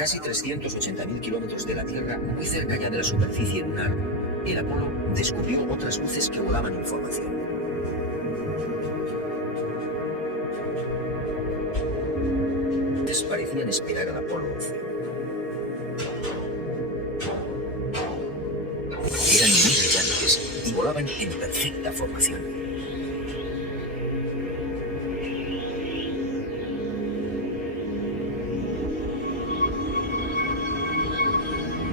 casi 380.000 kilómetros de la Tierra, muy cerca ya de la superficie lunar, el Apolo descubrió otras luces que volaban información. Parecían esperar al Apolo 11. Eran muy brillantes y volaban en perfecta formación.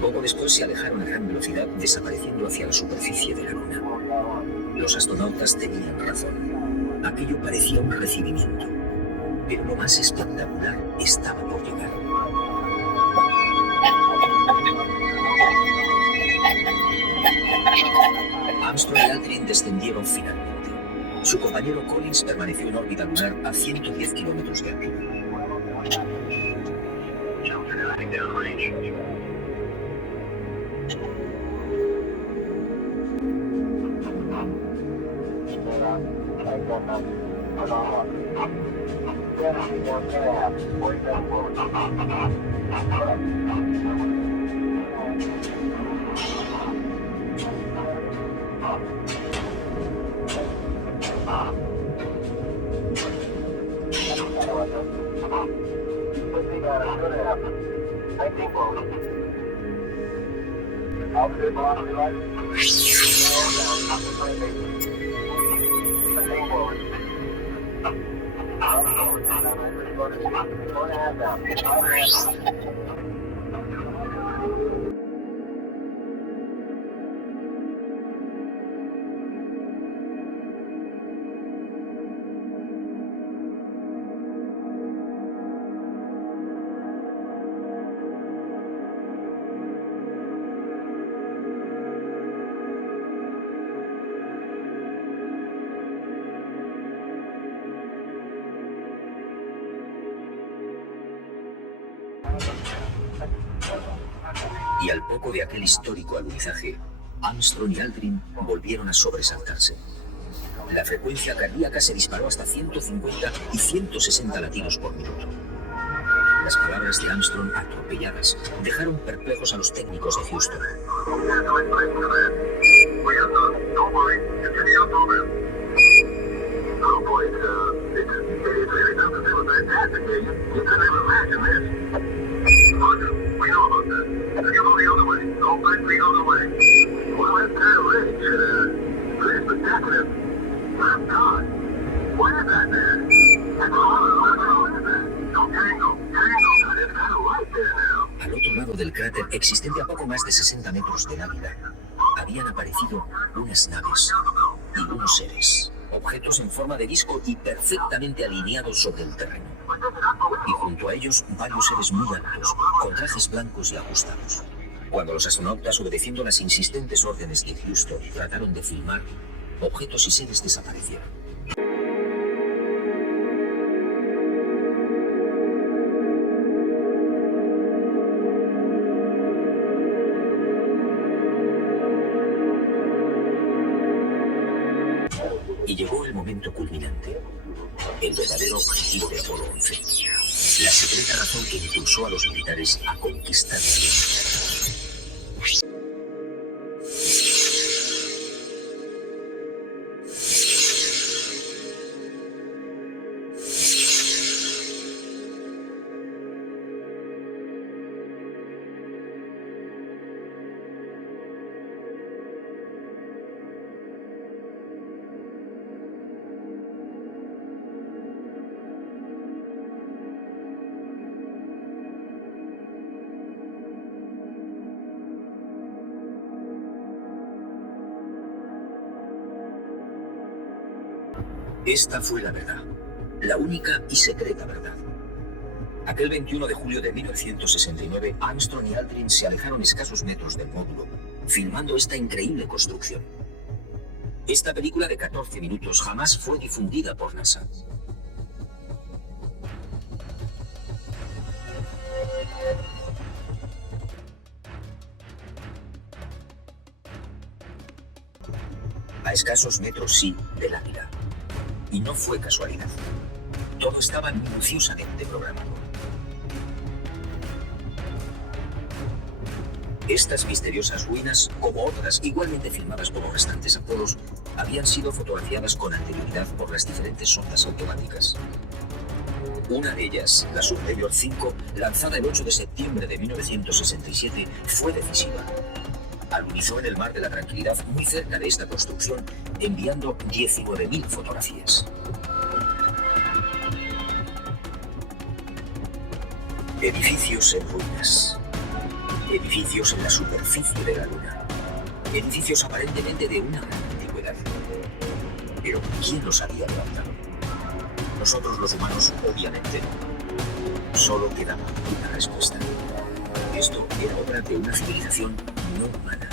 Poco después se alejaron a gran velocidad, desapareciendo hacia la superficie de la Luna. Los astronautas tenían razón. Aquello parecía un recibimiento. Pero lo más espectacular estaba por llegar. Armstrong y Aldrin descendieron finalmente. Su compañero Collins permaneció en órbita lunar a 110 kilómetros de altura. Y al poco de aquel histórico alunizaje, Armstrong y Aldrin volvieron a sobresaltarse. La frecuencia cardíaca se disparó hasta 150 y 160 latidos por minuto. Las palabras de Armstrong, atropelladas, dejaron perplejos a los técnicos de Houston. Al otro lado del cráter, existente a poco más de 60 metros de lápida, habían aparecido unas naves y unos seres, objetos en forma de disco y perfectamente alineados sobre el terreno. Y junto a ellos, varios seres muy altos, con trajes blancos y ajustados. Cuando los astronautas, obedeciendo las insistentes órdenes de Houston, trataron de filmar, objetos y seres desaparecieron. Y llegó el momento culminante, el verdadero objetivo de Apolo 11, la secreta razón que impulsó a los militares a conquistar la Luna. Esta fue la verdad, la única y secreta verdad. Aquel 21 de julio de 1969, Armstrong y Aldrin se alejaron escasos metros del módulo, filmando esta increíble construcción. Esta película de 14 minutos jamás fue difundida por NASA. A escasos metros, sí, de la vida. Y no fue casualidad. Todo estaba minuciosamente programado. Estas misteriosas ruinas, como otras igualmente filmadas por los restantes Apolos, habían sido fotografiadas con anterioridad por las diferentes sondas automáticas. Una de ellas, la Superior 5, lanzada el 8 de septiembre de 1967, fue decisiva. Alunizó en el Mar de la Tranquilidad muy cerca de esta construcción, enviando 19.000 fotografías. Edificios en ruinas. Edificios en la superficie de la Luna. Edificios aparentemente de una gran antigüedad. Pero ¿quién los había levantado? Nosotros los humanos, obviamente no. Solo quedaba una respuesta. Esto era obra de una civilización no humana.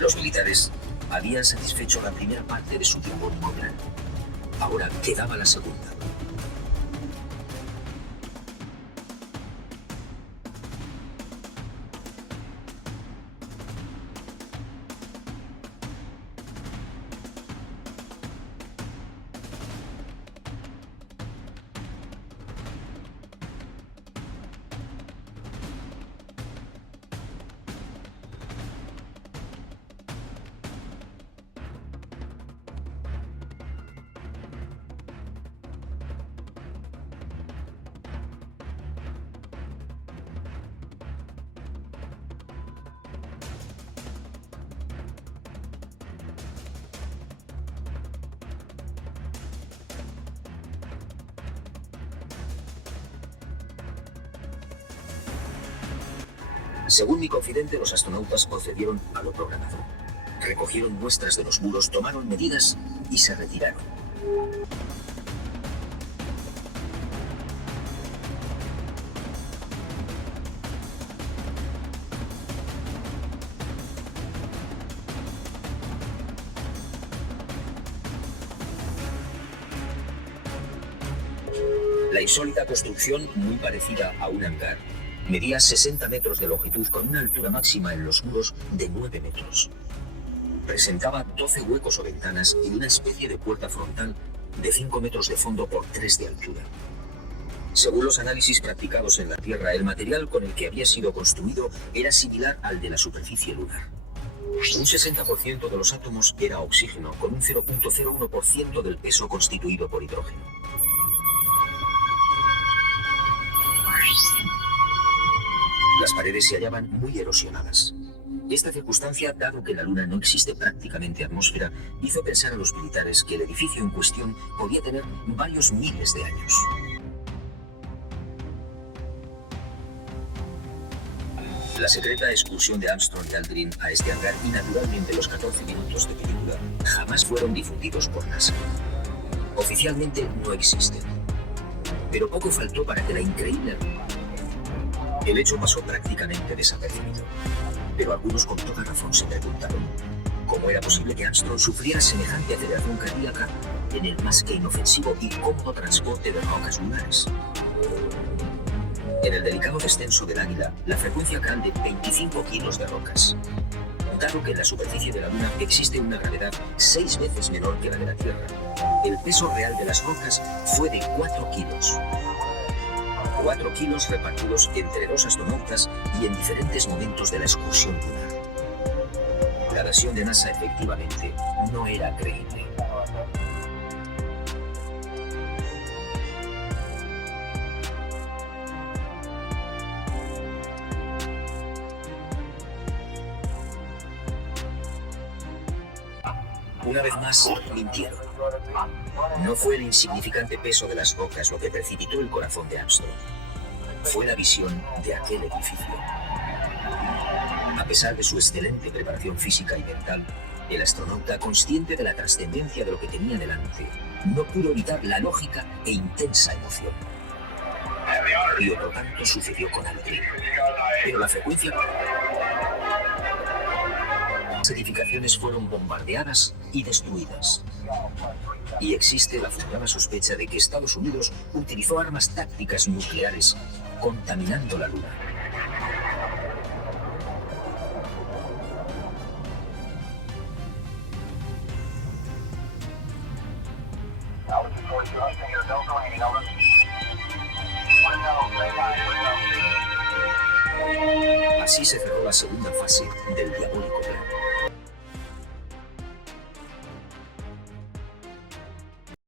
Los militares habían satisfecho la primera parte de su diabólico plan. Ahora quedaba la segunda. Según mi confidente, los astronautas procedieron a lo programado. Recogieron muestras de los muros, tomaron medidas y se retiraron. La insólita construcción, muy parecida a un hangar, medía 60 metros de longitud con una altura máxima en los muros de 9 metros. Presentaba 12 huecos o ventanas y una especie de puerta frontal de 5 metros de fondo por 3 de altura. Según los análisis practicados en la Tierra, el material con el que había sido construido era similar al de la superficie lunar. Un 60% de los átomos era oxígeno, con un 0.01% del peso constituido por hidrógeno. Las paredes se hallaban muy erosionadas. Esta circunstancia, dado que en la Luna no existe prácticamente atmósfera, hizo pensar a los militares que el edificio en cuestión podía tener varios miles de años. La secreta excursión de Armstrong y Aldrin a este hangar y naturalmente los 14 minutos de película jamás fueron difundidos por NASA. Oficialmente no existen. Pero poco faltó para que la increíble... El hecho pasó prácticamente desapercibido, pero algunos con toda razón se preguntaron cómo era posible que Armstrong sufriera semejante aceleración cardíaca en el más que inofensivo y cómodo transporte de rocas lunares. En el delicado descenso del Águila, la frecuencia cae de 25 kilos de rocas. Dado que en la superficie de la Luna existe una gravedad 6 veces menor que la de la Tierra, el peso real de las rocas fue de 4 kilos. 4 kilos repartidos entre 2 astronautas y en diferentes momentos de la excursión lunar. La versión de NASA efectivamente no era creíble. Una vez más, mintieron. No fue el insignificante peso de las rocas lo que precipitó el corazón de Armstrong. Fue la visión de aquel edificio. A pesar de su excelente preparación física y mental, el astronauta, consciente de la trascendencia de lo que tenía delante, no pudo evitar la lógica e intensa emoción. Y otro tanto sucedió con Aldrin. Pero la frecuencia... Las edificaciones fueron bombardeadas y destruidas. Y existe la fundada sospecha de que Estados Unidos utilizó armas tácticas nucleares, contaminando la Luna. Así se cerró la segunda fase del diabólico plan.